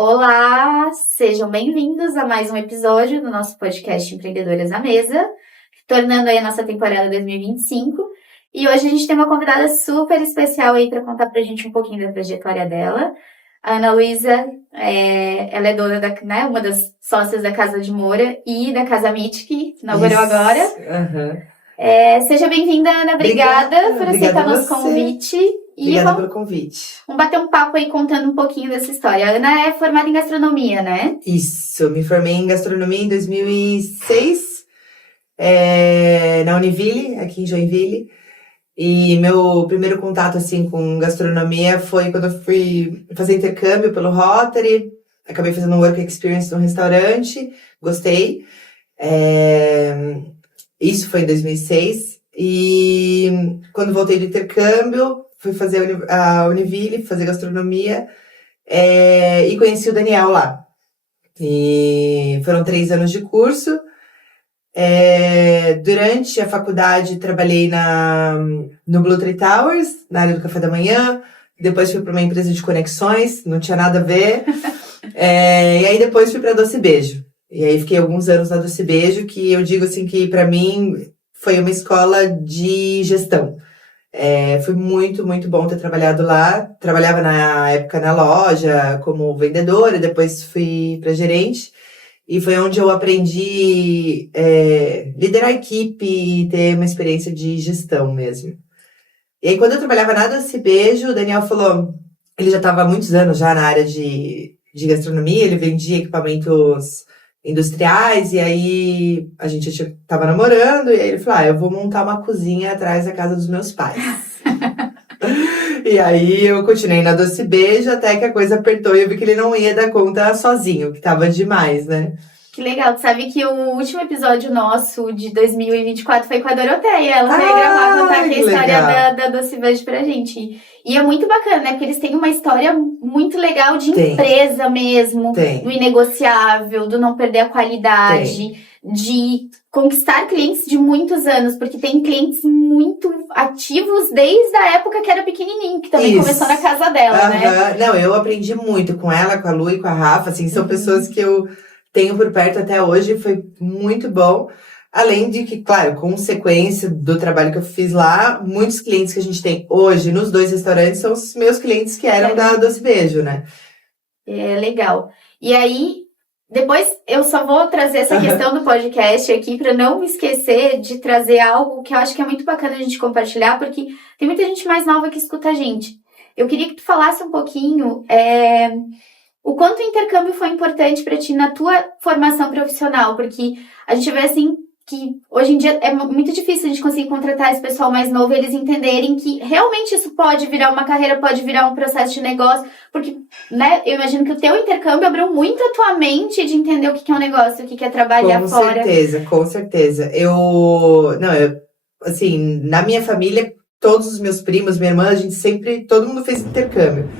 Olá, sejam bem-vindos a mais um episódio do nosso podcast Empreendedoras à Mesa, tornando aí a nossa temporada 2025. E hoje a gente tem uma convidada super especial aí para contar pra gente um pouquinho da trajetória dela. A Ana Luísa, ela é dona uma das sócias da Casa de Moura e da Casa Meet, que inaugurou agora. Seja bem-vinda, Ana. Obrigada por aceitar nosso convite. Obrigada pelo convite. Vamos bater um papo aí contando um pouquinho dessa história. A Ana é formada em gastronomia, né? Isso, eu me formei em gastronomia em 2006, na Univille, aqui em Joinville. E meu primeiro contato, assim, com gastronomia foi quando eu fui fazer intercâmbio pelo Rotary. Acabei fazendo um work experience num restaurante, gostei. Isso foi em 2006. E quando voltei do intercâmbio, fui fazer a Univille, fazer gastronomia, e conheci o Daniel lá. E foram 3 anos de curso. Durante a faculdade, trabalhei no Blue Tree Towers, na área do café da manhã. Depois fui para uma empresa de conexões, não tinha nada a ver. E aí depois fui para Doce Beijo. E aí fiquei alguns anos na Doce Beijo, que eu digo assim que para mim foi uma escola de gestão. Foi muito, muito bom ter trabalhado lá. Trabalhava na época na loja como vendedora, depois fui para gerente. E foi onde eu aprendi liderar a equipe e ter uma experiência de gestão mesmo. E aí quando eu trabalhava na Doce Beijo, o Daniel falou, ele já estava há muitos anos já na área de gastronomia, ele vendia equipamentos industriais, e aí a gente tava namorando, e aí ele falou, eu vou montar uma cozinha atrás da casa dos meus pais. E aí eu continuei na Doce Beijo, até que a coisa apertou e eu vi que ele não ia dar conta sozinho, que tava demais, né? Que legal, tu sabe que o último episódio nosso de 2024 foi com a Doroteia, ela veio gravar, contar aqui a história da Doce Beijo pra gente. E é muito bacana, né? Porque eles têm uma história muito legal de empresa mesmo, do inegociável, do não perder a qualidade, de conquistar clientes de muitos anos, porque tem clientes muito ativos desde a época que era pequenininho, que também começou na casa dela, né? Não, eu aprendi muito com ela, com a Lu e com a Rafa, assim, são pessoas que eu tenho por perto até hoje, foi muito bom. Além de que, claro, consequência do trabalho que eu fiz lá, muitos clientes que a gente tem hoje nos 2 restaurantes são os meus clientes que eram da Doce Beijo, né? Legal. E aí, depois eu só vou trazer essa questão do podcast aqui para não me esquecer de trazer algo que eu acho que é muito bacana a gente compartilhar, porque tem muita gente mais nova que escuta a gente. Eu queria que tu falasse um pouquinho o quanto o intercâmbio foi importante para ti na tua formação profissional, porque a gente vê assim que hoje em dia é muito difícil a gente conseguir contratar esse pessoal mais novo e eles entenderem que realmente isso pode virar uma carreira, pode virar um processo de negócio, porque, né, eu imagino que o teu intercâmbio abriu muito a tua mente de entender o que é um negócio, o que é trabalhar fora. Com certeza. Assim, na minha família, todos os meus primos, minha irmã, todo mundo fez intercâmbio.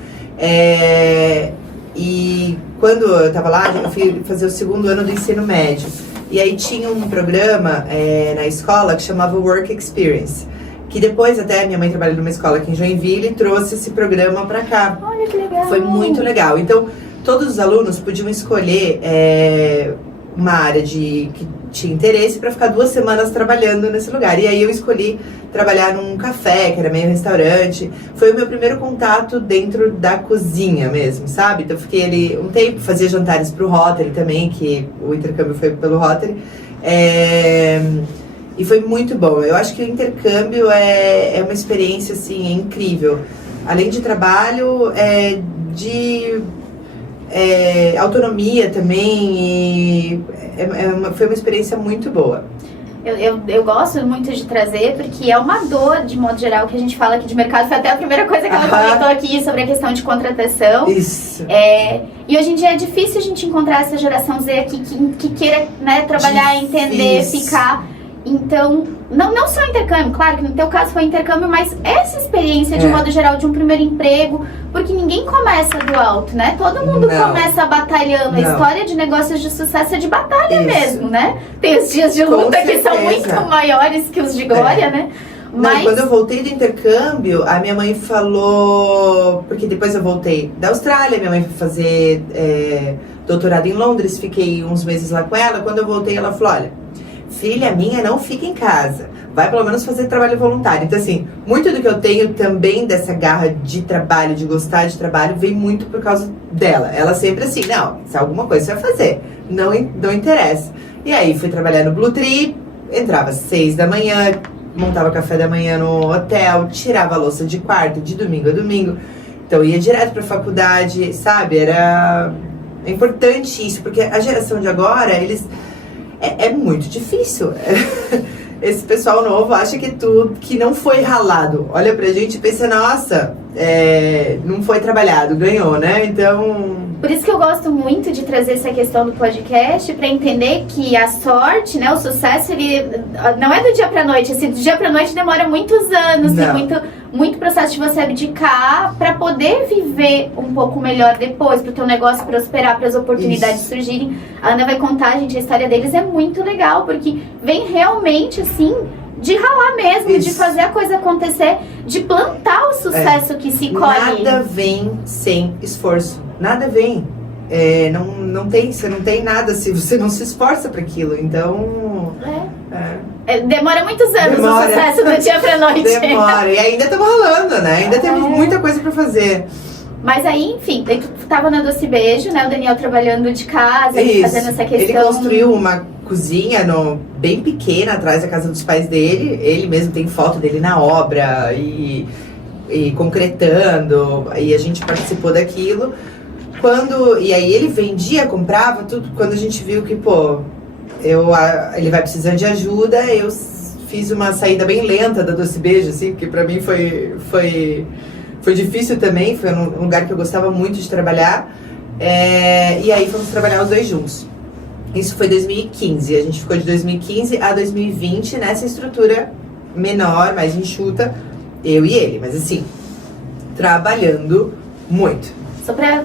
E quando eu tava lá, eu fui fazer o 2º ano do ensino médio. E aí tinha um programa na escola que chamava Work Experience. Que depois até minha mãe trabalha numa escola aqui em Joinville e trouxe esse programa pra cá. Olha que legal! Foi muito legal. Então, todos os alunos podiam escolher uma área que tinha interesse para ficar 2 semanas trabalhando nesse lugar. E aí eu escolhi trabalhar num café, que era meio restaurante. Foi o meu primeiro contato dentro da cozinha mesmo, sabe? Então eu fiquei ali um tempo, fazia jantares pro Rotary também, que o intercâmbio foi pelo Rotary. E foi muito bom. Eu acho que o intercâmbio é uma experiência, assim, incrível. Além de trabalho, de autonomia também, foi uma experiência muito boa. Eu gosto muito de trazer, porque é uma dor, de modo geral, que a gente fala aqui de mercado. Foi até a primeira coisa que ela comentou aqui sobre a questão de contratação. Isso. E hoje em dia é difícil a gente encontrar essa geração Z aqui que queira, né, trabalhar, entender, ficar. Então, não só intercâmbio, claro que no teu caso foi intercâmbio, mas essa experiência de modo geral de um primeiro emprego, porque ninguém começa do alto, né? Todo mundo começa batalhando. A história de negócios de sucesso é de batalha mesmo, né? Tem os dias de luta que são muito maiores que os de glória, né? Não, quando eu voltei do intercâmbio, a minha mãe falou... Porque depois eu voltei da Austrália, minha mãe foi fazer doutorado em Londres, fiquei uns meses lá com ela. Quando eu voltei, ela falou, olha, filha minha, não fica em casa. Vai pelo menos fazer trabalho voluntário. Então, assim, muito do que eu tenho também dessa garra de trabalho, de gostar de trabalho, vem muito por causa dela. Ela sempre assim, não, se alguma coisa você vai fazer, não interessa. E aí, fui trabalhar no Blue Tree, entrava às 6 da manhã, montava café da manhã no hotel, tirava a louça de quarta, de domingo a domingo. Então, ia direto pra faculdade, sabe? Era importante isso, porque a geração de agora, eles... É muito difícil. Esse pessoal novo acha que tudo que não foi ralado. Olha pra gente e pensa, nossa, não foi trabalhado, ganhou, né? Então... Por isso que eu gosto muito de trazer essa questão do podcast, pra entender que a sorte, né, o sucesso, ele não é do dia pra noite. Assim, do dia pra noite demora muitos anos, tem muito processo de você abdicar pra poder viver um pouco melhor depois, pro teu negócio prosperar, para as oportunidades surgirem. A Ana vai contar, gente, a história deles é muito legal, porque vem realmente, assim, de ralar mesmo, de fazer a coisa acontecer, de plantar o sucesso que se colhe. Nada vem sem esforço. Nada vem. Não tem, você não tem nada se você não se esforça para aquilo. Então. Demora muitos anos o sucesso do dia pra noite. Demora. E ainda estamos rolando, né? Ainda temos muita coisa para fazer. Mas aí, enfim, daí tu tava na Doce Beijo, né? O Daniel trabalhando de casa, fazendo essa questão. Ele construiu uma cozinha bem pequena atrás da casa dos pais dele. Ele mesmo tem foto dele na obra e concretando. E a gente participou daquilo. E aí ele vendia, comprava tudo. Quando a gente viu que, ele vai precisar de ajuda, eu fiz uma saída bem lenta da Doce Beijo, assim, porque pra mim foi difícil também, foi um lugar que eu gostava muito de trabalhar. E aí fomos trabalhar os dois juntos. Isso foi 2015, a gente ficou de 2015 a 2020 nessa estrutura menor, mais enxuta, eu e ele, mas assim, trabalhando muito. Só pra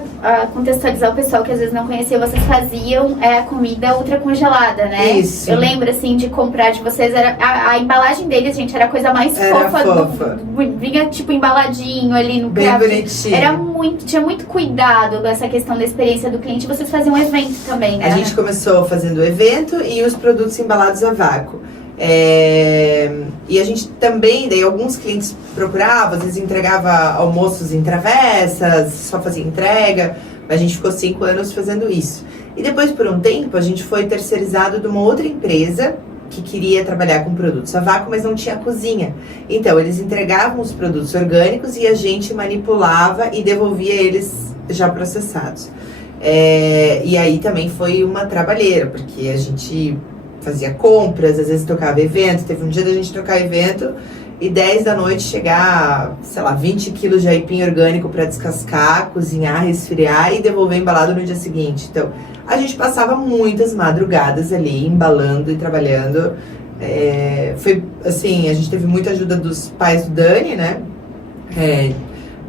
contextualizar o pessoal que às vezes não conhecia, vocês faziam comida ultra congelada, né? Isso. Eu lembro, assim, de comprar de vocês, a embalagem deles, gente, era a coisa mais fofa. Vinha, tipo, embaladinho ali no bem craft. bonitinho. Tinha muito cuidado nessa questão da experiência do cliente. Vocês faziam evento também, né? A gente começou fazendo o evento e os produtos embalados a vácuo. E a gente também, daí alguns clientes procuravam, às vezes entregava almoços em travessas, só fazia entrega, mas a gente ficou 5 anos fazendo isso. E depois, por um tempo, a gente foi terceirizado de uma outra empresa que queria trabalhar com produtos a vácuo, mas não tinha cozinha. Então, eles entregavam os produtos orgânicos e a gente manipulava e devolvia eles já processados. E aí também foi uma trabalheira, porque a gente fazia compras, às vezes tocava evento. Teve um dia da gente tocar evento e 10 da noite chegar, sei lá, 20 quilos de aipim orgânico para descascar, cozinhar, resfriar e devolver embalado no dia seguinte. Então, a gente passava muitas madrugadas ali, embalando e trabalhando. Foi, assim, a gente teve muita ajuda dos pais do Dani, né?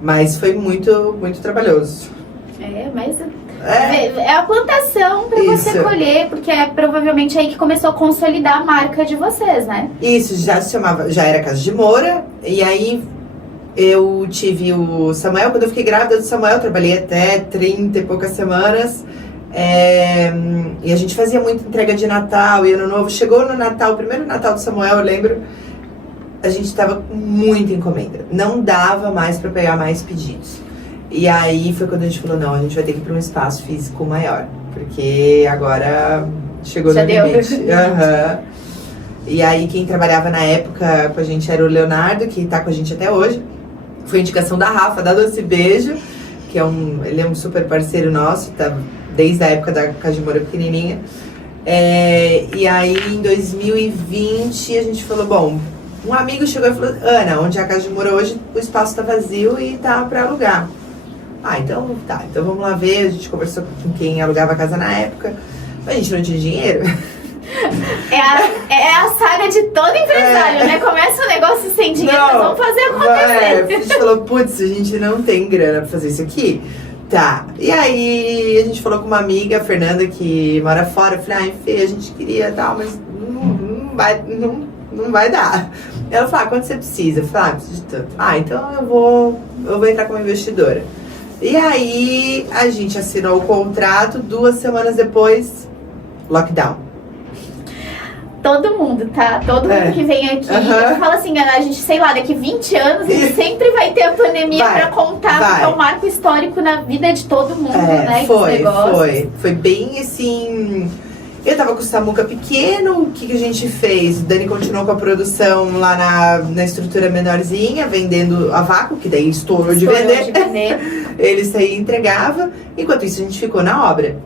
Mas foi muito, muito trabalhoso. Mas... É a plantação pra você colher, porque é provavelmente aí que começou a consolidar a marca de vocês, né? Isso, já era Casa de Moura, e aí eu tive o Samuel. Quando eu fiquei grávida do Samuel, trabalhei até 30 e poucas semanas, e a gente fazia muita entrega de Natal e Ano Novo. Chegou no Natal, o primeiro Natal do Samuel, eu lembro, a gente tava com muita encomenda, não dava mais pra pegar mais pedidos. E aí foi quando a gente falou, não, a gente vai ter que ir para um espaço físico maior, porque agora chegou no limite. E aí quem trabalhava na época com a gente era o Leonardo, que tá com a gente até hoje. Foi indicação da Rafa, da Doce Beijo, que ele é um super parceiro nosso, tá desde a época da Casa de Moura pequenininha. E aí em 2020 a gente falou, bom, um amigo chegou e falou, Ana, onde é a Casa de Moura hoje, o espaço tá vazio e tá para alugar. Então vamos lá ver. A gente conversou com quem alugava a casa na época, mas a gente não tinha dinheiro. É a saga de todo empresário, né? Começa o negócio sem dinheiro, mas vamos fazer acontecer. A gente falou, putz, a gente não tem grana pra fazer isso aqui. Tá, e aí a gente falou com uma amiga, a Fernanda, que mora fora. Eu falei, Fê, a gente queria tal, mas não vai dar. Ela falou, quanto você precisa? Eu falei, preciso de tanto. Então eu vou entrar como investidora. E aí, a gente assinou o contrato, 2 semanas depois, lockdown. Todo mundo, tá? Todo mundo que vem aqui. Eu falo assim, a gente, sei lá, daqui 20 anos, a gente sempre vai ter a pandemia pra contar, porque é um marco histórico na vida de todo mundo, né? Foi bem assim. Eu tava com o Samuca pequeno, o que a gente fez? O Dani continuou com a produção lá na estrutura menorzinha, vendendo a vácuo, que daí estourou de vender. Ele saía e entregava. Enquanto isso, a gente ficou na obra.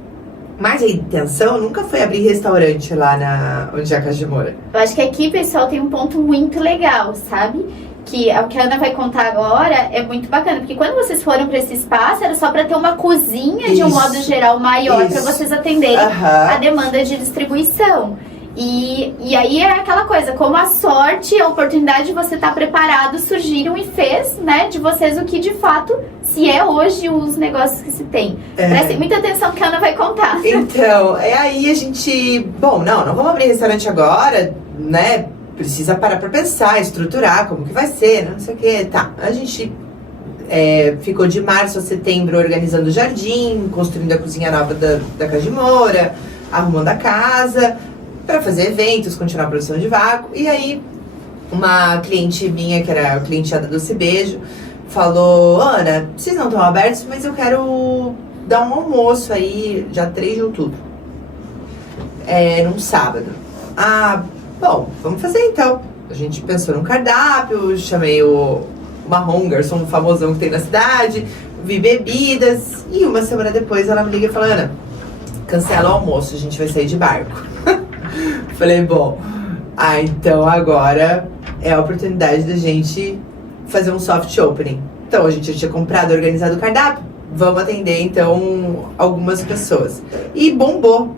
Mas a intenção nunca foi abrir restaurante lá onde é a Casa de Moura. Eu acho que aqui, pessoal, tem um ponto muito legal, sabe? Que o que a Ana vai contar agora é muito bacana. Porque quando vocês foram para esse espaço, era só para ter uma cozinha, de um modo geral, maior, para vocês atenderem a demanda de distribuição. E aí é aquela coisa, como a sorte, a oportunidade de você estar preparado surgiram e fez, né, de vocês o que de fato se é hoje os negócios que se tem. Prestem muita atenção que a Ana vai contar. Então, aí a gente, bom, não vamos abrir restaurante agora, né, precisa parar pra pensar, estruturar como que vai ser, não sei o que, tá. A gente ficou de março a setembro organizando o jardim, construindo a cozinha nova da Casa de Moura, arrumando a casa para fazer eventos, continuar a produção de vácuo. E aí, uma cliente minha, que era a cliente da Doce Beijo, falou, Ana, vocês não estão abertos, mas eu quero dar um almoço aí, dia 3 de outubro. Num sábado. Bom, vamos fazer então. A gente pensou num cardápio, chamei o Marrom, garçom famosão que tem na cidade, vi bebidas, e uma semana depois ela me liga e fala, Ana, cancela o almoço, a gente vai sair de barco. Falei, bom, então agora é a oportunidade da gente fazer um soft opening. Então a gente já tinha comprado, organizado o cardápio, vamos atender então algumas pessoas. E bombou.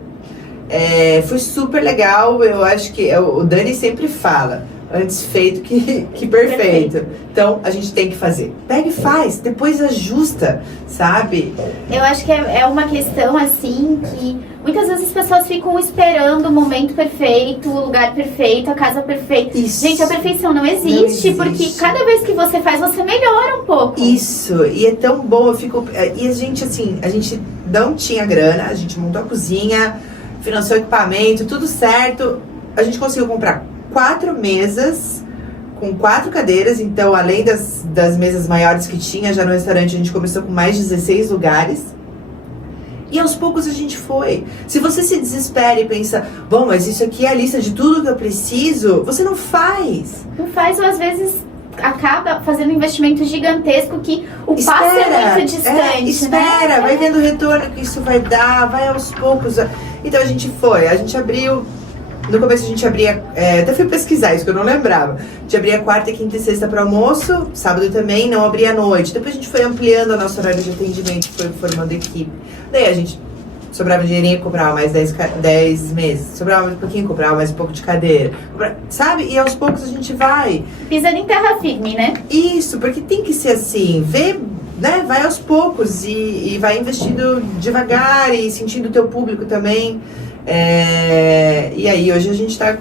Foi super legal, eu acho que o Dani sempre fala, antes feito que perfeito. Então a gente tem que fazer. Pega e faz, depois ajusta, sabe? Eu acho que é uma questão assim que muitas vezes as pessoas ficam esperando o momento perfeito, o lugar perfeito, a casa perfeita. Isso. Gente, a perfeição não existe, porque cada vez que você faz, você melhora um pouco. Isso, e é tão bom, e a gente assim, a gente não tinha grana, a gente montou a cozinha, financiou equipamento, tudo certo. A gente conseguiu comprar 4 mesas com 4 cadeiras, então além das mesas maiores que tinha já no restaurante, a gente começou com mais 16 lugares. E aos poucos a gente foi. Se você se desespera e pensa, bom, mas isso aqui é a lista de tudo que eu preciso, você não faz. Não faz, ou às vezes acaba fazendo um investimento gigantesco que o passo é muito distante. Espera, vai vendo o retorno que isso vai dar, vai aos poucos. Então a gente abriu. No começo a gente abria, até fui pesquisar isso que eu não lembrava. A gente abria quarta, quinta e sexta para almoço, sábado também, não abria à noite. Depois a gente foi ampliando o nosso horário de atendimento, foi formando equipe. Daí a gente sobrava um dinheirinho, comprava mais 10 meses. Sobrava mais um pouquinho, comprava mais um pouco de cadeira. Sabe? E aos poucos a gente vai. Pisando em terra firme, né? Isso, porque tem que ser assim, né? Vai aos poucos e vai investindo devagar e sentindo o teu público também. E aí hoje a gente tá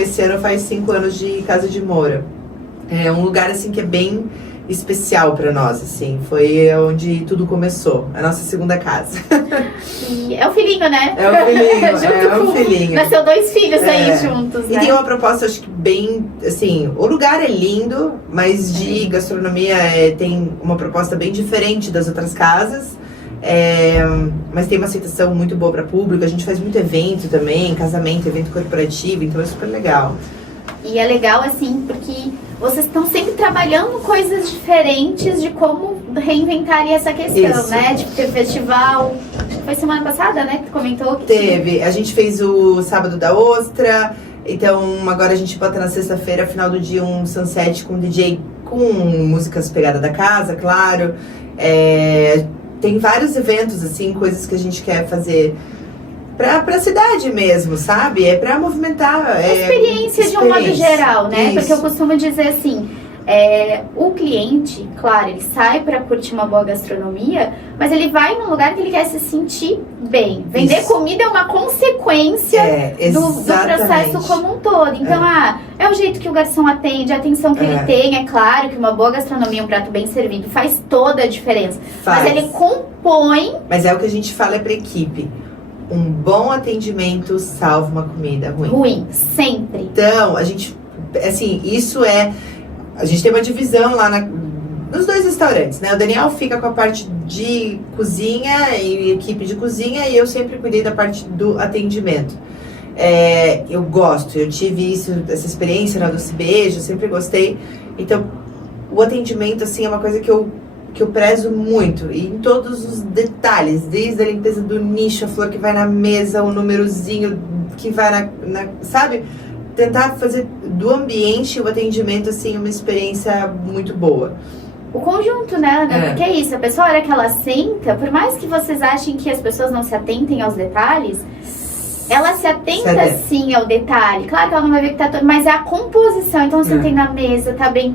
esse ano faz 5 anos de Casa de Moura. É um lugar assim que é bem especial pra nós, assim, foi onde tudo começou, a nossa segunda casa. E é o filhinho, né? É o filhinho. Nasceu 2 filhos aí juntos, né? E tem uma proposta, acho que bem, assim, o lugar é lindo, mas de gastronomia tem uma proposta bem diferente das outras casas. Mas tem uma aceitação muito boa para público. A gente faz muito evento também, casamento, evento corporativo, então é super legal. E é legal assim, porque vocês estão sempre trabalhando coisas diferentes de como reinventar essa questão, né? Tipo, ter festival. Acho que foi semana passada, né? Que tu comentou que teve. A gente fez o Sábado da Ostra. Então agora a gente bota na sexta-feira, final do dia, um sunset com DJ com músicas pegadas da casa, claro. Tem vários eventos, assim, coisas que a gente quer fazer pra cidade mesmo, sabe? Pra movimentar. Experiência de um modo geral, né? Isso. Porque eu costumo dizer assim, O cliente, claro, ele sai para curtir uma boa gastronomia, mas ele vai num lugar que ele quer se sentir bem. Vender comida é uma consequência do processo como um todo. Então, é o jeito que o garçom atende, a atenção que ele tem. É claro que uma boa gastronomia, um prato bem servido, faz toda a diferença. Mas ele compõe... Mas é o que a gente fala pra equipe. Um bom atendimento salva uma comida ruim. Ruim, sempre. Então, a gente... Assim, isso é... A gente tem uma divisão lá nos 2 restaurantes, né? O Daniel fica com a parte de cozinha e equipe de cozinha, e eu sempre cuidei da parte do atendimento. Eu gosto, eu tive essa experiência na Doce Beijo, sempre gostei. Então, o atendimento, assim, é uma coisa que eu prezo muito, e em todos os detalhes, desde a limpeza do nicho, a flor que vai na mesa, o númerozinho que vai sabe? Tentar fazer do ambiente o atendimento, assim, uma experiência muito boa. O conjunto, né, Ana? Porque é isso, a pessoa, a hora que ela senta, por mais que vocês achem que as pessoas não se atentem aos detalhes, ela se atenta sim ao detalhe. Claro que ela não vai ver que tá todo, mas é a composição. Então, você tem na mesa, tá bem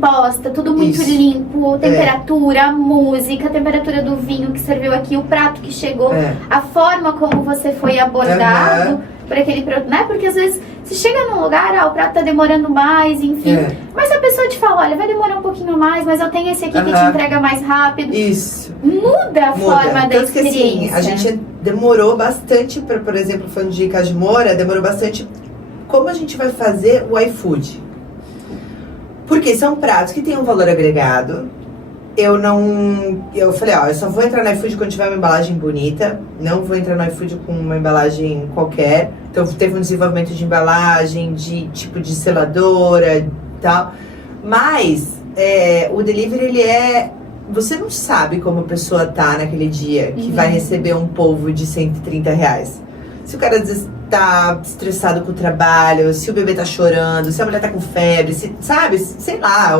posta, tudo muito limpo, temperatura, a música, a temperatura do vinho que serviu aqui, o prato que chegou, a forma como você foi abordado por aquele produto, né? Porque às vezes você chega num lugar, o prato tá demorando mais, enfim. Mas se a pessoa te fala, olha, vai demorar um pouquinho mais, mas eu tenho esse aqui que te entrega mais rápido. Isso. Muda a forma da experiência. Que, assim, a gente demorou bastante, por exemplo, falando de Casa de Moura, demorou bastante como a gente vai fazer o iFood. Porque são pratos que têm um valor agregado. Eu falei, eu só vou entrar no iFood quando tiver uma embalagem bonita. Não vou entrar no iFood com uma embalagem qualquer. Então, teve um desenvolvimento de embalagem, de tipo de seladora e tal. Mas, o delivery, ele você não sabe como a pessoa tá naquele dia que vai receber um polvo de R$130. Se o cara tá estressado com o trabalho, se o bebê tá chorando, se a mulher tá com febre, sabe? Sei lá,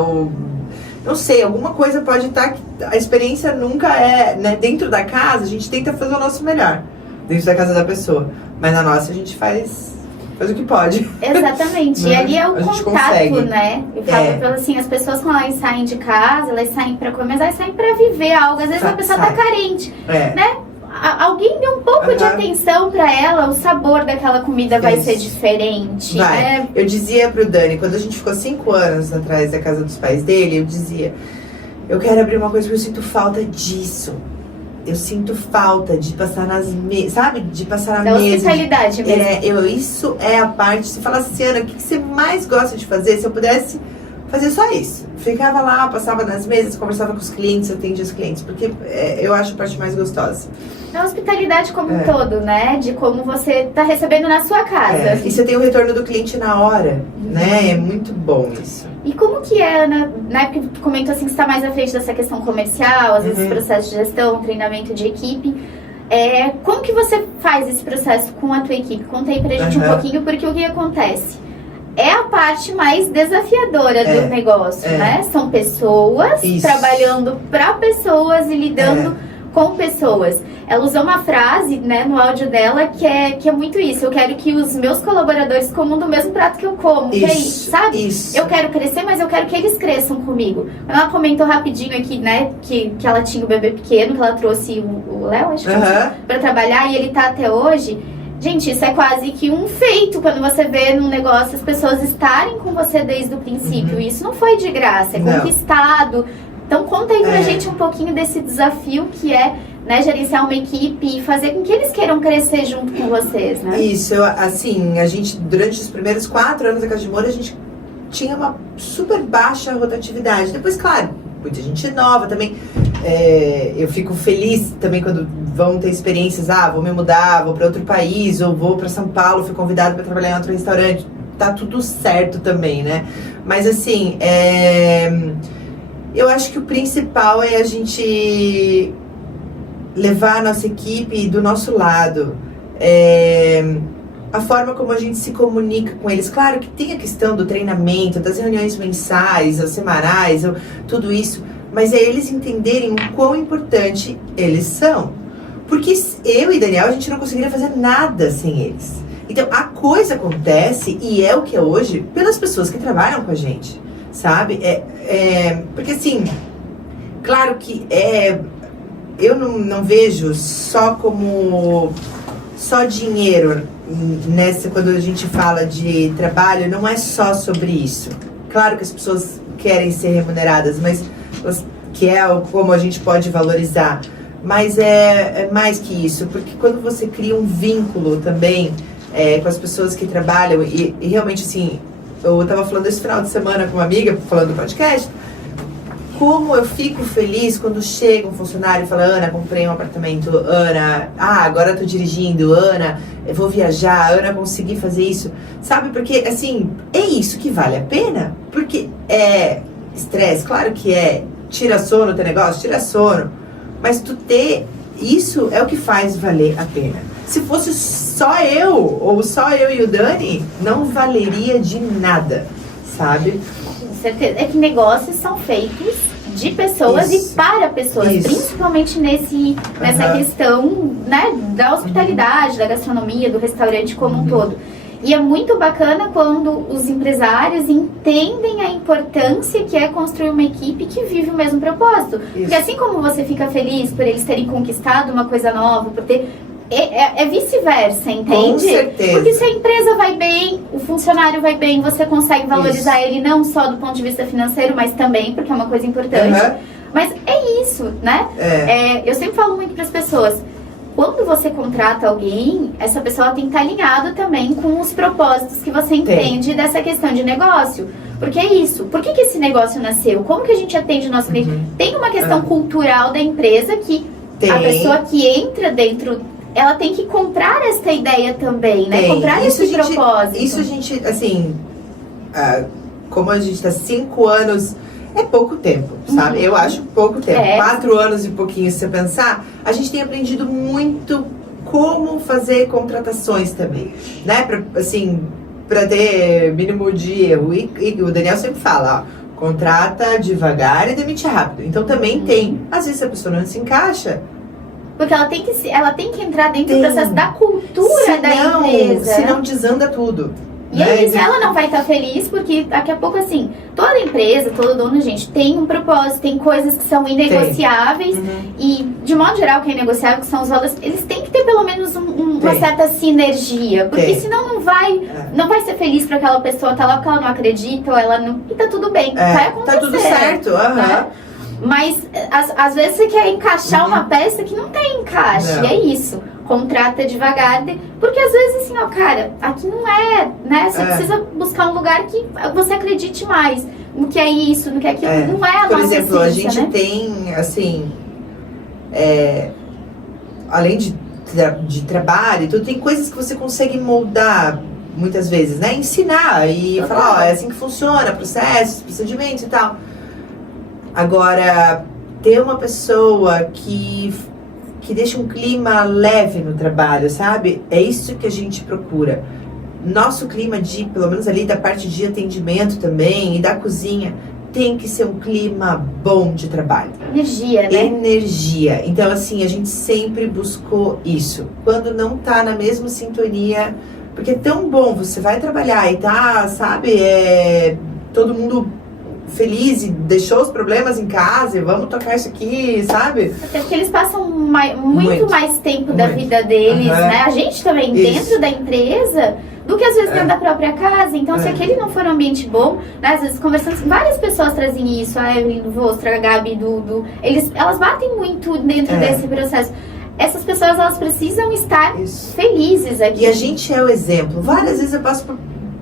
não sei, alguma coisa pode estar... A experiência nunca né? Dentro da casa, a gente tenta fazer o nosso melhor. Dentro da casa da pessoa. Mas na nossa, a gente faz o que pode. Exatamente. E ali é o contato, consegue. Né? Eu falo assim, as pessoas quando elas saem de casa, elas saem pra comer, mas elas saem pra viver algo. Às vezes a pessoa tá carente, né? Alguém deu um pouco de atenção pra ela, o sabor daquela comida vai ser diferente. Né? Eu dizia pro Dani, quando a gente ficou 5 anos atrás da casa dos pais dele, eu dizia, eu quero abrir uma coisa porque eu sinto falta disso. Eu sinto falta de passar nas mesas, sabe? De passar na mesa. Hospitalidade mesmo. Isso é a parte, se falasse, Ana, o que você mais gosta de fazer? Se eu pudesse fazer só isso. Ficava lá, passava nas mesas, conversava com os clientes, atendia os clientes, porque eu acho a parte mais gostosa. A hospitalidade como um todo, né? De como você tá recebendo na sua casa. E você tem o retorno do cliente na hora, né? É muito bom isso. E como que é, Ana, né? Porque tu comentou assim que você tá mais à frente dessa questão comercial, às vezes processo de gestão, treinamento de equipe. Como que você faz esse processo com a tua equipe? Conta aí pra gente um pouquinho, porque o que acontece? É a parte mais desafiadora do negócio, né? São pessoas trabalhando para pessoas e lidando com pessoas. Ela usou uma frase, né, no áudio dela que é muito isso. Eu quero que os meus colaboradores comam do mesmo prato que eu como. Sabe? Eu quero crescer, mas eu quero que eles cresçam comigo. Ela comentou rapidinho aqui, né, que ela tinha o bebê pequeno, que ela trouxe o Léo, acho que pra trabalhar, e ele tá até hoje. Gente, isso é quase que um feito quando você vê num negócio as pessoas estarem com você desde o princípio. Isso não foi de graça, é conquistado. Então conta aí pra gente um pouquinho desse desafio que é, né, gerenciar uma equipe e fazer com que eles queiram crescer junto com vocês, né? Isso, assim, a gente, durante os primeiros 4 anos da Casa de Moura, a gente tinha uma super baixa rotatividade. Depois, claro, muita gente nova também. Eu fico feliz também quando vão ter experiências, vou me mudar, vou para outro país, ou vou para São Paulo, fui convidado para trabalhar em outro restaurante. Tá tudo certo também, né? Mas assim, eu acho que o principal é a gente levar a nossa equipe do nosso lado. A forma como a gente se comunica com eles. Claro que tem a questão do treinamento, das reuniões mensais, ou semanais, ou tudo isso. Mas é eles entenderem o quão importante eles são. Porque eu e Daniel, a gente não conseguiria fazer nada sem eles. Então, a coisa acontece, e é o que é hoje, pelas pessoas que trabalham com a gente. sabe? Porque assim, claro que eu não vejo só como só dinheiro quando a gente fala de trabalho, não é só sobre isso. Claro que as pessoas querem ser remuneradas, mas que é como a gente pode valorizar. Mas é mais que isso, porque quando você cria um vínculo também com as pessoas que trabalham, e realmente assim, eu estava falando esse final de semana com uma amiga, falando do podcast, como eu fico feliz quando chega um funcionário e fala: Ana, comprei um apartamento, Ana, agora eu tô dirigindo, Ana, eu vou viajar, Ana, consegui fazer isso, sabe? Porque, assim, é isso que vale a pena, porque estresse, claro que tira sono o teu negócio, tira sono, mas tu ter isso é o que faz valer a pena. Se fosse só eu, ou só eu e o Dani, não valeria de nada, sabe? Com certeza. É que negócios são feitos de pessoas e para pessoas, principalmente nessa questão, né, da hospitalidade, da gastronomia, do restaurante como um todo. E é muito bacana quando os empresários entendem a importância que é construir uma equipe que vive o mesmo propósito. Porque assim como você fica feliz por eles terem conquistado uma coisa nova, por ter... É vice-versa, entende? Com certeza. Porque se a empresa vai bem, o funcionário vai bem, você consegue valorizar ele não só do ponto de vista financeiro, mas também, porque é uma coisa importante. Mas é isso, né? Eu sempre falo muito para as pessoas, quando você contrata alguém, essa pessoa tem que estar alinhada também com os propósitos que você entende dessa questão de negócio. Porque é isso. Por que esse negócio nasceu? Como que a gente atende o nosso cliente? Tem uma questão cultural da empresa que a pessoa que entra dentro... Ela tem que comprar essa ideia também, né? Comprar esse propósito. Isso a gente, assim, como a gente está 5 anos, é pouco tempo, sabe? Eu acho pouco tempo. 4 anos e pouquinho, se você pensar, a gente tem aprendido muito como fazer contratações também, né? Pra ter mínimo de erro. E o Daniel sempre fala, contrata devagar e demite rápido. Então também tem, às vezes a pessoa não se encaixa, porque ela tem que entrar dentro do processo da cultura da empresa. Senão desanda tudo. E aí, ela não vai estar feliz, porque daqui a pouco, assim, toda empresa, todo dono, gente, tem um propósito, tem coisas que são inegociáveis. E, de modo geral, o que é negociável, que são os valores, eles têm que ter pelo menos uma certa sinergia. Porque senão não vai ser feliz para aquela pessoa, tá lá porque ela não acredita, ou ela não... E tá tudo bem, vai acontecer. Tá tudo certo, né? Mas, às vezes, você quer encaixar uma peça que não tem encaixe. E é isso. Contrata devagar. Porque, às vezes, assim, cara, aqui não é, né? Você precisa buscar um lugar que você acredite mais. No que é isso, no que é aquilo. Não é a Por nossa exemplo, essência, a gente tem, assim... além de trabalho e tudo, tem coisas que você consegue moldar, muitas vezes, né? Ensinar e falar, é assim que funciona, processos, procedimentos e tal. Agora, ter uma pessoa que deixa um clima leve no trabalho, sabe? É isso que a gente procura. Nosso clima pelo menos ali da parte de atendimento também e da cozinha, tem que ser um clima bom de trabalho. Energia, né? Energia. Então, assim, a gente sempre buscou isso. Quando não tá na mesma sintonia, porque é tão bom, você vai trabalhar e tá, sabe, todo mundo feliz e deixou os problemas em casa e vamos tocar isso aqui, sabe? Até porque eles passam muito mais tempo da vida deles, né? A gente também, dentro da empresa, do que às vezes dentro da própria casa. Então, se aquele não for um ambiente bom, né? Às vezes conversando, várias pessoas trazem isso, a Evelyn do Vostra, a Gabi elas batem muito dentro desse processo. Essas pessoas, elas precisam estar felizes aqui. E a gente é o exemplo. Várias vezes eu passo por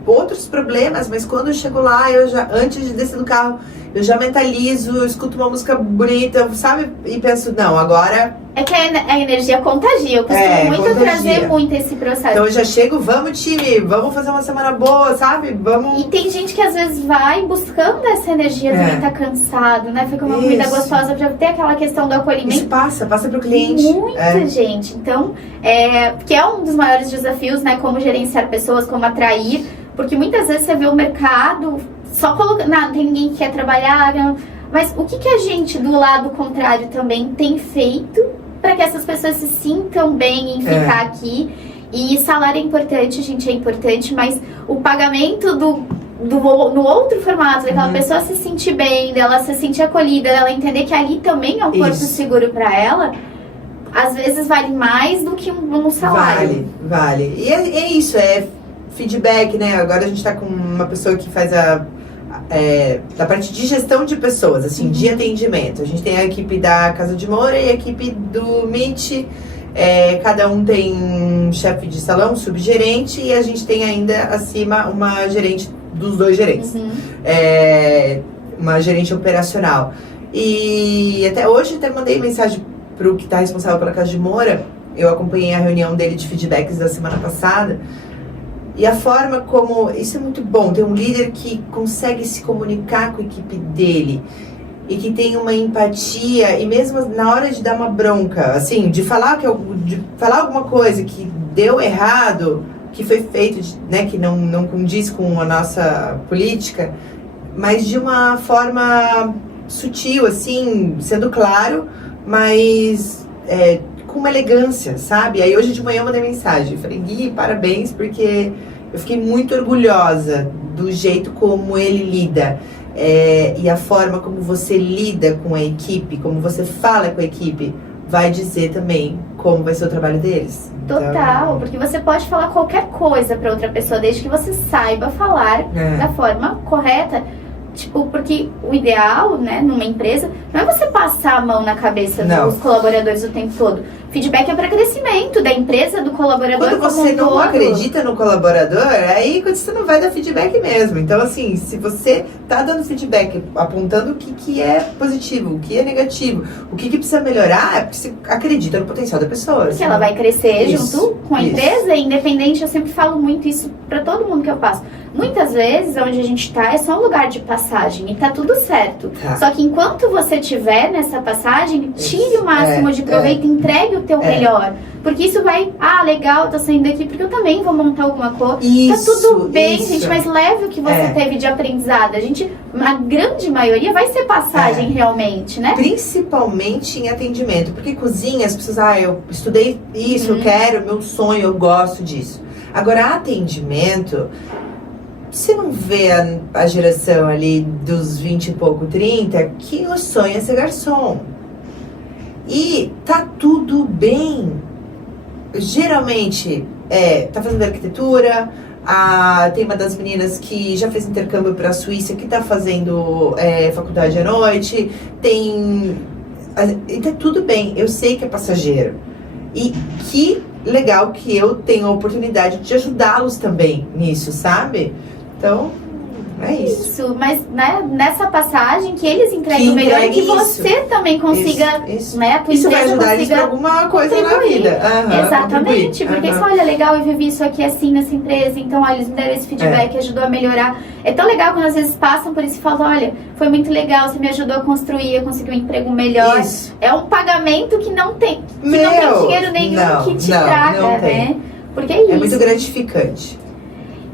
outros problemas, mas quando eu chego lá, antes de descer do carro, eu já mentalizo, eu escuto uma música bonita, sabe? E penso, não, agora... É que a energia contagia, eu costumo trazer muito esse processo. Então eu já chego, vamos time, vamos fazer uma semana boa, sabe? Vamos... E tem gente que às vezes vai buscando essa energia, também tá cansado, né? Fica uma comida gostosa, pra ter aquela questão do acolhimento. Isso passa pro cliente. Muita gente. Então, que é um dos maiores desafios, né? Como gerenciar pessoas, como atrair. Porque muitas vezes você vê o mercado só colocando... Não tem ninguém que quer trabalhar. Não. Mas o que a gente, do lado contrário, também tem feito para que essas pessoas se sintam bem em ficar aqui? E salário é importante, gente, é importante. Mas o pagamento no outro formato, daquela pessoa se sentir bem, dela se sentir acolhida, dela entender que ali também é um porto seguro pra ela, às vezes vale mais do que um salário. Vale. E é isso, é feedback, né? Agora a gente tá com uma pessoa que faz a parte de gestão de pessoas, assim, de atendimento. A gente tem a equipe da Casa de Moura e a equipe do Meet. Cada um tem um chefe de salão, subgerente, e a gente tem ainda acima uma gerente dos 2 gerentes. Uma gerente operacional. E até hoje mandei mensagem pro que tá responsável pela Casa de Moura. Eu acompanhei a reunião dele de feedbacks da semana passada. E a forma como... Isso é muito bom. Ter um líder que consegue se comunicar com a equipe dele. E que tem uma empatia. E mesmo na hora de dar uma bronca, assim, de falar alguma coisa que deu errado, que foi feito, né, que não condiz com a nossa política, mas de uma forma sutil, assim, sendo claro, mas com uma elegância, sabe? Aí hoje de manhã eu mandei mensagem, falei, Gui, parabéns, porque eu fiquei muito orgulhosa do jeito como ele lida. E a forma como você lida com a equipe, como você fala com a equipe, vai dizer também como vai ser o trabalho deles. Total, porque você pode falar qualquer coisa para outra pessoa, desde que você saiba falar da forma correta. Tipo, porque o ideal, né, numa empresa, não é você passar a mão na cabeça dos colaboradores o tempo todo. Feedback é para crescimento da empresa, do colaborador. Quando você não acredita no colaborador, aí você não vai dar feedback mesmo. Então, assim, se você tá dando feedback, apontando o que é positivo, o que é negativo, o que precisa melhorar, é porque você acredita no potencial da pessoa. Porque ela vai crescer junto com a empresa, independente. Eu sempre falo muito isso para todo mundo que eu passo. Muitas vezes, onde a gente tá, é só um lugar de passagem e tá tudo certo. Só que enquanto você estiver nessa passagem, tire o máximo de proveito, entregue o teu melhor. Porque isso vai, legal, tô saindo daqui, porque eu também vou montar alguma coisa. Tá tudo bem, gente, mas leve o que você teve de aprendizado. A grande maioria vai ser passagem realmente, né? Principalmente em atendimento. Porque cozinha, as pessoas, eu estudei isso, eu quero, meu sonho, eu gosto disso. Agora, atendimento... Você não vê a geração ali dos 20 e pouco, 30, que o sonho é ser garçom. E tá tudo bem. Geralmente, tá fazendo arquitetura, tem uma das meninas que já fez intercâmbio para a Suíça, que tá fazendo faculdade à noite, e tá tudo bem, eu sei que é passageiro. E que legal que eu tenho a oportunidade de ajudá-los também nisso, sabe? Então, é isso. Mas né, nessa passagem que eles entreguem o melhor e que você também consiga, né, a tua isso vai empresa ajudar eles pra alguma coisa na vida. Exatamente, porque isso, olha, legal, eu vivi isso aqui assim nessa empresa, então, olha, eles me deram esse feedback, ajudou a melhorar. É tão legal quando às vezes passam por isso e falam, olha, foi muito legal, você me ajudou a construir, eu consegui um emprego melhor. Isso. É um pagamento que não tem dinheiro nenhum que te traga, né? Porque é isso. É muito gratificante.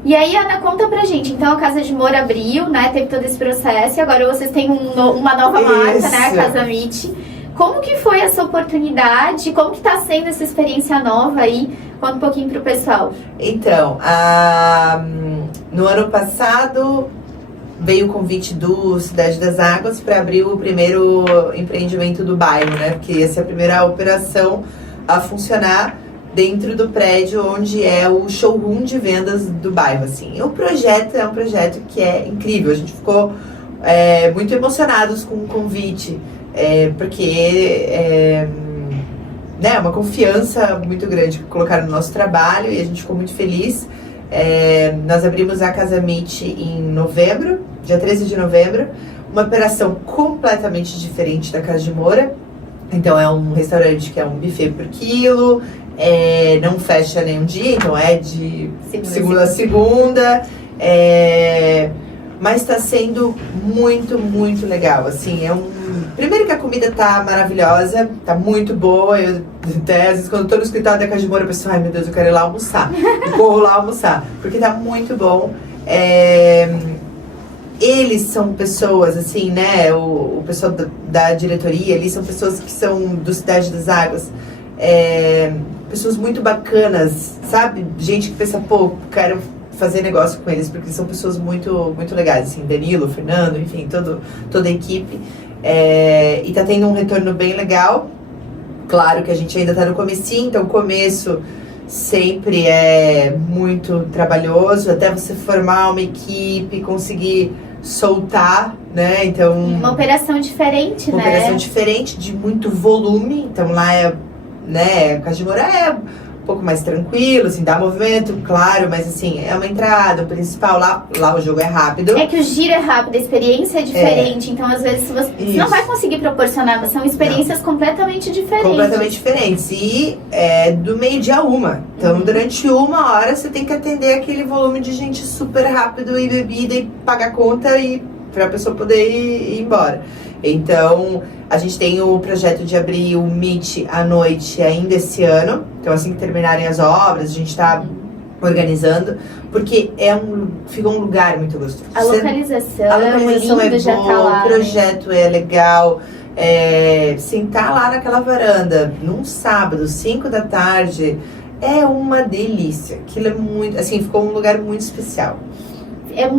E aí, Ana, conta pra gente. Então, a Casa de Moura abriu, né? Teve todo esse processo. E agora vocês têm uma nova marca, né? A Casa Meet. Como que foi essa oportunidade? Como que tá sendo essa experiência nova aí? Conta um pouquinho pro pessoal. Então, no ano passado, veio o convite do Cidade das Águas para abrir o primeiro empreendimento do bairro, né? Porque ia ser a primeira operação a funcionar dentro do prédio onde é o showroom de vendas do bairro, assim. O projeto é um projeto que é incrível. A gente ficou muito emocionados com o convite, porque é uma confiança muito grande que colocaram no nosso trabalho e a gente ficou muito feliz. Nós abrimos a Casa Meet em novembro, dia 13 de novembro, uma operação completamente diferente da Casa de Moura. Então é um restaurante que é um buffet por quilo, não fecha nenhum dia, então é de segunda a segunda, mas está sendo muito, muito legal, assim, primeiro que a comida tá maravilhosa, tá muito boa, eu até às vezes quando eu tô no escritório da Casa de Moura, eu penso, ai meu Deus, eu quero ir lá almoçar, e corro lá almoçar, porque tá muito bom. Eles são pessoas, assim, né, o pessoal da diretoria, eles são pessoas que são do Cidade das Águas, pessoas muito bacanas, sabe? Gente que pensa, quero fazer negócio com eles, porque são pessoas muito, muito legais, assim, Danilo, Fernando, enfim, toda a equipe. E tá tendo um retorno bem legal. Claro que a gente ainda tá no comecinho, então o começo sempre é muito trabalhoso, até você formar uma equipe, conseguir soltar, né? Então, uma operação diferente, uma né? operação diferente, de muito volume. Então lá Casa de Moura é um pouco mais tranquilo, assim, dá movimento, claro, mas assim, é uma entrada, o principal, lá o jogo é rápido. É que o giro é rápido, a experiência é diferente, então às vezes você não vai conseguir proporcionar, são experiências completamente diferentes. Completamente diferentes. E é do meio-dia a 1. Então, durante 1 hora, você tem que atender aquele volume de gente super rápido e bebida e pagar conta e pra pessoa poder ir embora. Então, a gente tem o projeto de abrir o Meet à noite ainda esse ano. Então, assim que terminarem as obras, a gente tá organizando, porque fica um lugar muito gostoso. A localização é já boa, tá lá, o projeto é legal. Sentar lá naquela varanda, num sábado, 5 da tarde, é uma delícia. Aquilo é muito, assim, ficou um lugar muito especial.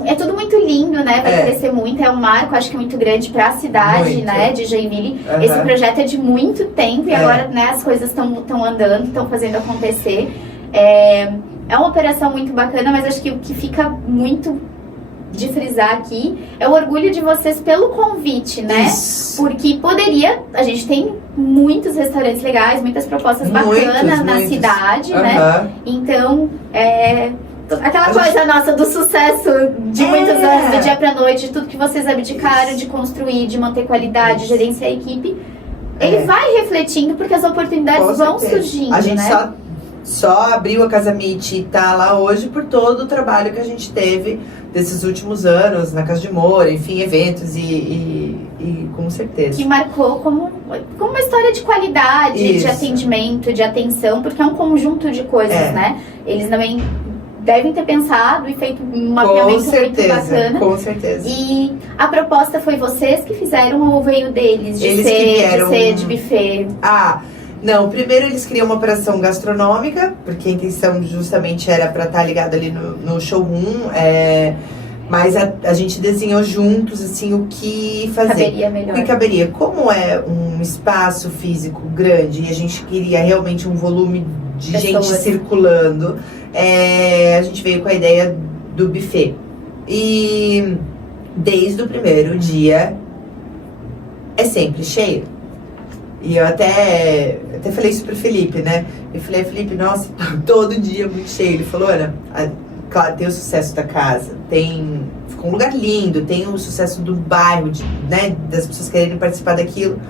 É tudo muito lindo, né? Vai crescer muito. É um marco, acho que muito grande para a cidade, muito, né? De Joinville. Esse projeto é de muito tempo e agora, né? As coisas estão andando, estão fazendo acontecer. É uma operação muito bacana, mas acho que o que fica muito de frisar aqui é o orgulho de vocês pelo convite, né? Isso. Porque a gente tem muitos restaurantes legais, muitas propostas bacanas na cidade, né? Então, aquela coisa nossa do sucesso de muitos anos, do dia pra noite, de tudo que vocês abdicaram de construir, de manter qualidade, gerenciar a equipe, ele vai refletindo porque as oportunidades vão surgindo, a gente, né? Só abriu a Casa Meet e tá lá hoje por todo o trabalho que a gente teve desses últimos anos na Casa de Moura, enfim, eventos e com certeza. Que marcou como uma história de qualidade, de atendimento, de atenção, porque é um conjunto de coisas, né? Eles também devem ter pensado e feito um mapeamento muito bacana. Com certeza. E a proposta foi vocês que fizeram ou veio deles de ser de buffet? Não, primeiro eles queriam uma operação gastronômica, porque a intenção justamente era para estar ligado ali no showroom, mas a gente desenhou juntos, assim, o que fazer. Caberia melhor. O que caberia. Como é um espaço físico grande e a gente queria realmente um volume de gente circulando, a gente veio com a ideia do buffet. E desde o primeiro dia é sempre cheio. E eu até falei isso pro Felipe, né? Eu falei, Felipe, nossa, todo dia muito cheio. Ele falou, Ana, claro, tem o sucesso da casa, ficou um lugar lindo, tem o sucesso do bairro, né, das pessoas quererem participar daquilo.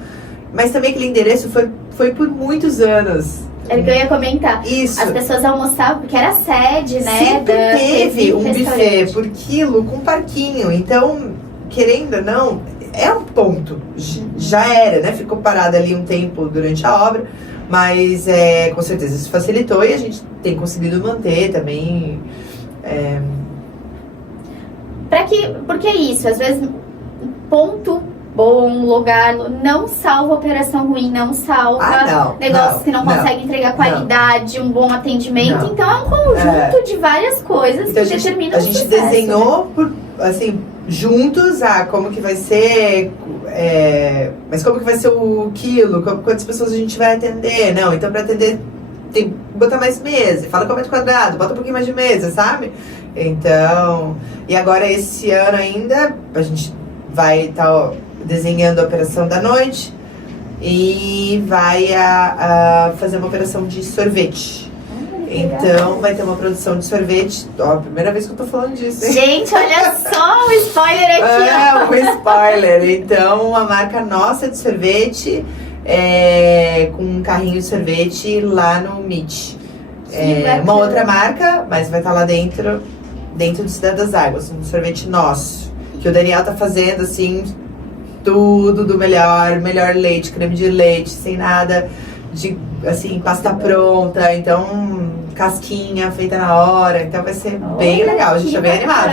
Mas também aquele endereço foi por muitos anos. Era o que eu ia comentar. Isso. As pessoas almoçavam, porque era a sede, né? Sempre teve um buffet por quilo com parquinho. Então, querendo ou não, é um ponto. Já era, né? Ficou parado ali um tempo durante a obra. Mas, com certeza, isso facilitou e a gente tem conseguido manter também. Porque é isso, às vezes, ponto bom, lugar, não salva operação ruim, não salva negócios que não conseguem entregar qualidade, um bom atendimento. Então é um conjunto de várias coisas então, que determinam o sucesso. A gente desenhou, juntos, como que vai ser, mas como que vai ser o quilo, quantas pessoas a gente vai atender, não, então para atender tem que botar mais mesa, fala com metro quadrado, bota um pouquinho mais de mesa, sabe? Então, e agora esse ano ainda, a gente vai estar desenhando a operação da noite e vai fazer uma operação de sorvete. Então vai ter uma produção de sorvete. Primeira vez que eu tô falando disso. Gente, olha só o spoiler aqui. Um spoiler. Então, uma marca nossa de sorvete com um carrinho de sorvete lá no Meet. Uma outra marca, mas vai estar lá dentro do Cidade das Águas, um sorvete nosso. Que o Daniel tá fazendo, assim, tudo do melhor leite, creme de leite, sem nada de, assim, pasta pronta, então, casquinha feita na hora, então vai ser bem legal, a gente é bem animado.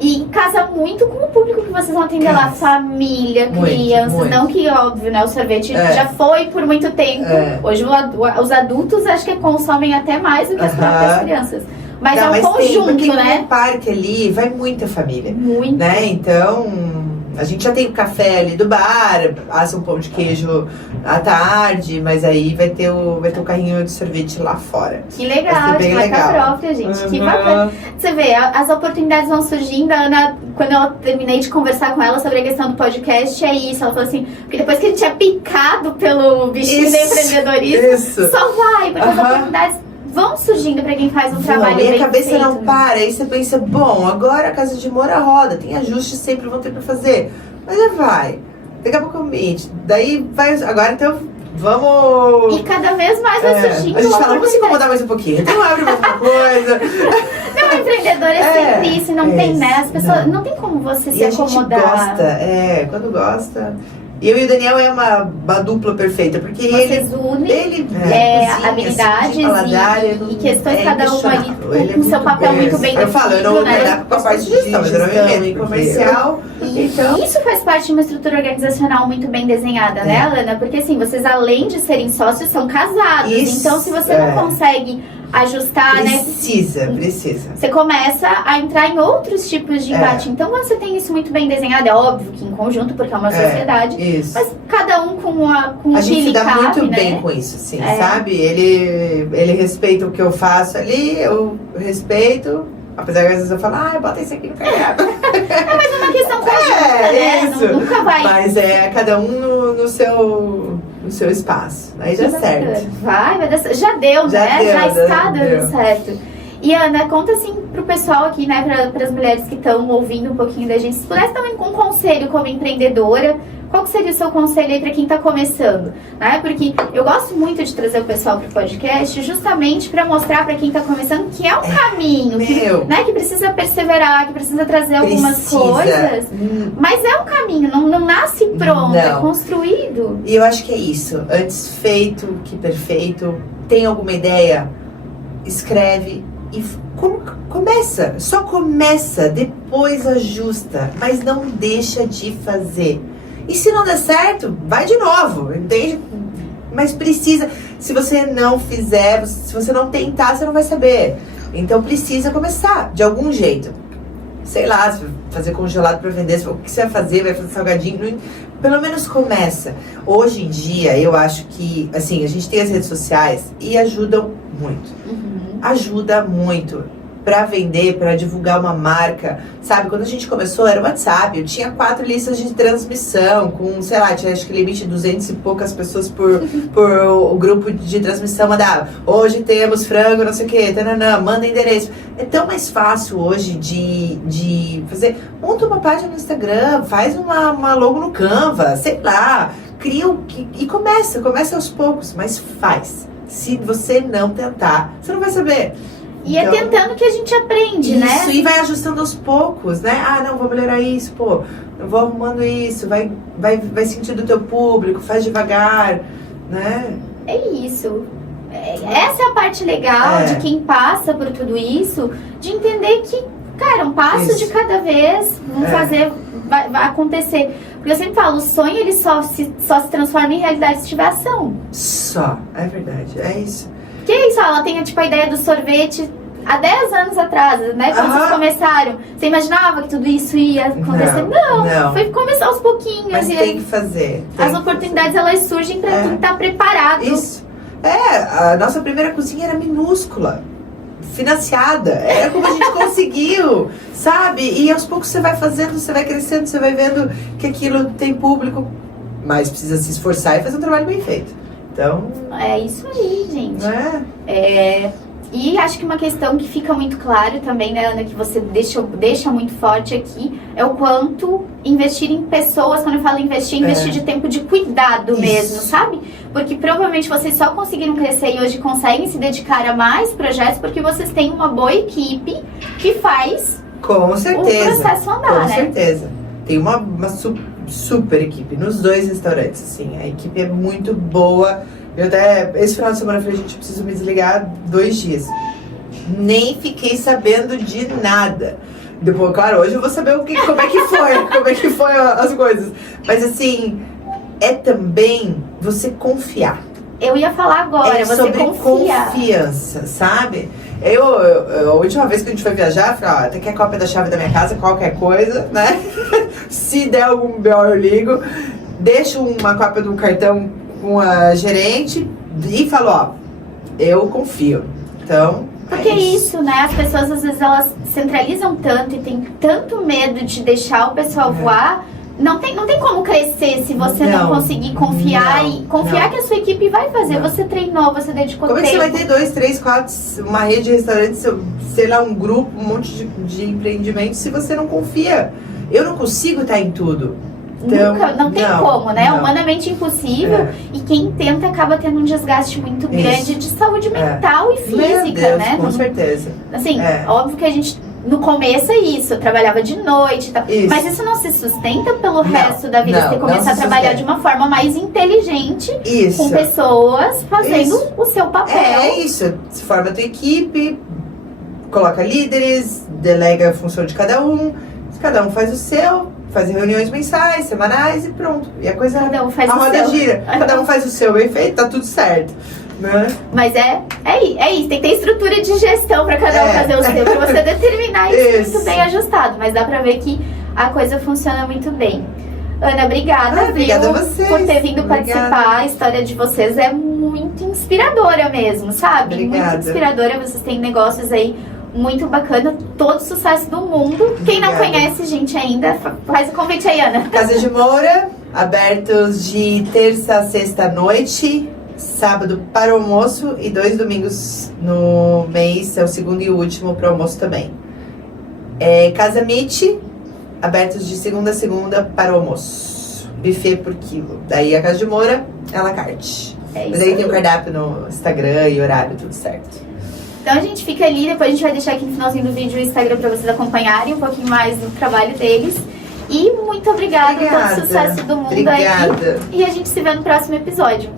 E casa muito com o público que vocês vão atender lá, família, crianças, muito. Não que, óbvio, né, o sorvete já foi por muito tempo, hoje os adultos acho que consomem até mais do que as próprias crianças. Mas Não, é um tem, conjunto, porque né? no parque ali vai muita família. Muito. Né? Então, a gente já tem o café ali do bar, assa um pão de queijo à tarde, mas aí vai ter o carrinho de sorvete lá fora. Que Vai legal, ser de bem marca legal. própria, gente. Que bacana. Você vê, as oportunidades vão surgindo. A Ana, quando eu terminei de conversar com ela sobre a questão do podcast, é isso. Ela falou assim, porque depois que a gente é picado pelo bichinho do empreendedorismo, Isso. só vai, porque as oportunidades vão surgindo pra quem faz um trabalho E bem a cabeça feito, não né? para, aí você pensa, bom, agora a casa de Moura roda, tem ajustes sempre, vão ter pra fazer. Mas já vai. Daqui a pouco eu mito. Daí vai. Agora então vamos. E cada vez mais vai surgindo. A gente fala, vamos se oportunidades. incomodar mais um pouquinho. Então abre mais uma coisa. Não, empreendedor é sempre isso, não tem, né? As pessoas. não. Não tem como você E se a gente acomodar. gosta, quando gosta. Eu e o Daniel é uma dupla perfeita, porque Vocês unem ele cozinha, habilidades assim, paladar, e questões, cada um ali inquestionável. Ele é com seu papel muito bem Eu falo, eu não vou definido, né? lidar com a parte de gestão, mas eu não me meto em comercial. E Então, isso faz parte de uma estrutura organizacional muito bem desenhada, né, Alana? Porque assim, vocês além de serem sócios, são casados. Isso, Então, se você não consegue ajustar, né? precisa. Você começa a entrar em outros tipos de embate. Então, quando você tem isso muito bem desenhado, é óbvio que em conjunto, porque é uma sociedade, Isso. mas cada um com o A que gente lhe se dá cabe, muito né? bem com isso, assim, sabe? Ele respeita o que eu faço ali, eu respeito. Apesar que às vezes eu falo, bota isso aqui no cardápio. Mas é uma questão conjunta, né? isso. Nunca vai. Mas cada um no seu espaço. Aí já certo. Vai dar certo. Já deu, Já né? deu, Já está deu. dando certo. E Ana, conta assim pro pessoal aqui, né? Para as mulheres que estão ouvindo um pouquinho da gente. Se pudesse dar um conselho como empreendedora, qual que seria o seu conselho aí para quem está começando? Né? Porque eu gosto muito de trazer o pessoal pro podcast justamente para mostrar para quem está começando que é um caminho, que precisa perseverar, que precisa trazer algumas coisas. Mas é um caminho, não nasce pronto, é construído. E eu acho que é isso. Antes feito que perfeito. Tem alguma ideia? Escreve e começa. Só começa, depois ajusta. Mas não deixa de fazer. E se não der certo, vai de novo, entende? Mas precisa. Se você não fizer, se você não tentar, você não vai saber. Então precisa começar, de algum jeito. Sei lá, se fazer congelado para vender, o que você vai fazer? Vai fazer salgadinho? Pelo menos começa. Hoje em dia, eu acho que, assim, a gente tem as redes sociais e ajudam muito. Ajuda muito. Pra vender, pra divulgar uma marca, sabe? Quando a gente começou era o WhatsApp, eu tinha 4 listas de transmissão, com, sei lá, tinha acho que limite de 200 e poucas pessoas por o grupo de transmissão, mandava, hoje temos frango, não sei o que, tananã, manda endereço. É tão mais fácil hoje de fazer, monta uma página no Instagram, faz uma logo no Canva, sei lá, e começa aos poucos, mas faz. Se você não tentar, você não vai saber. E então, é tentando que a gente aprende, isso, né? Isso, e vai ajustando aos poucos, né? Não, vou melhorar isso, pô. Eu vou arrumando isso, vai sentindo o teu público, faz devagar, né? É isso. Essa é a parte legal de quem passa por tudo isso, de entender que, cara, um passo de cada vez, vai acontecer. Porque eu sempre falo, o sonho ele só se transforma em realidade se tiver ação. Só, é verdade, é isso. Que é isso, ela tem tipo a ideia do sorvete há 10 anos atrás, né? Quando vocês começaram. Você imaginava que tudo isso ia acontecer? Não. Foi começar aos pouquinhos. Mas tem que fazer. As oportunidades, elas surgem pra quem tá preparado. Isso. A nossa primeira cozinha era minúscula. Financiada. Era como a gente conseguiu, sabe? E aos poucos você vai fazendo, você vai crescendo, você vai vendo que aquilo tem público. Mas precisa se esforçar e fazer um trabalho bem feito. Então... É isso aí, gente. E acho que uma questão que fica muito claro também, né, Ana, que você deixa muito forte aqui, é o quanto investir em pessoas, quando eu falo investir de tempo de cuidado mesmo, sabe? Porque provavelmente vocês só conseguiram crescer e hoje conseguem se dedicar a mais projetos porque vocês têm uma boa equipe que faz com certeza, o processo andar, com certeza. Tem uma super equipe nos 2 restaurantes, assim, a equipe é muito boa. Eu até, esse final de semana eu falei, gente, eu preciso me desligar 2 dias. Nem fiquei sabendo de nada. Depois, claro, hoje eu vou saber como é que foi as coisas. Mas assim, é também você confiar. Eu ia falar agora, você sobre confiar. Confiança, sabe? A última vez que a gente foi viajar, eu falei, ó, tem aqui a cópia da chave da minha casa, qualquer coisa, né? Se der algum BO eu ligo. Deixo uma cópia do cartão com a gerente e falo, ó, eu confio. Então, porque é isso, né? As pessoas, às vezes, elas centralizam tanto e tem tanto medo de deixar o pessoal voar. Não tem como crescer se você não conseguir confiar que a sua equipe vai fazer. Você treinou, você dedicou tempo. Como é que você vai ter 2, 3, 4, uma rede de restaurantes, sei lá, um grupo, um monte de empreendimentos se você não confia? Eu não consigo estar em tudo. Então, nunca, não tem como, né? É humanamente impossível. E quem tenta acaba tendo um desgaste muito grande de saúde mental e física, Meu Deus, né? Com certeza. Assim, óbvio que a gente... No começo é isso, eu trabalhava de noite e tal. Mas isso não se sustenta pelo resto da vida. Você começa a trabalhar de uma forma mais inteligente, com pessoas fazendo o seu papel. É isso. Se forma a tua equipe, coloca líderes, delega a função de cada um faz o seu, faz reuniões mensais, semanais e pronto. E a coisa, cada um faz a o roda seu. gira. Cada um faz o seu, bem feito, tá tudo certo. Né? Mas é isso, tem que ter estrutura de gestão para cada um fazer o seu, para você determinar isso muito bem ajustado, mas dá pra ver que a coisa funciona muito bem. Ana, obrigada, obrigada a vocês por ter vindo participar. A história de vocês é muito inspiradora mesmo, sabe? Obrigada. Muito inspiradora, vocês têm negócios aí muito bacana, todo sucesso do mundo. Quem não conhece, gente, ainda, faz o convite aí, Ana. Casa de Moura, abertos de terça a sexta à noite, sábado para o almoço e 2 domingos no mês, é o segundo e o último para o almoço também. Casa Meet, abertos de segunda a segunda para o almoço. Buffet por quilo. Daí a Casa de Moura, à la carte. Mas aí tem o cardápio no Instagram e horário, tudo certo. Então a gente fica ali, depois a gente vai deixar aqui no finalzinho do vídeo o Instagram para vocês acompanharem um pouquinho mais do trabalho deles. E muito obrigada, todo sucesso do mundo aí. E a gente se vê no próximo episódio.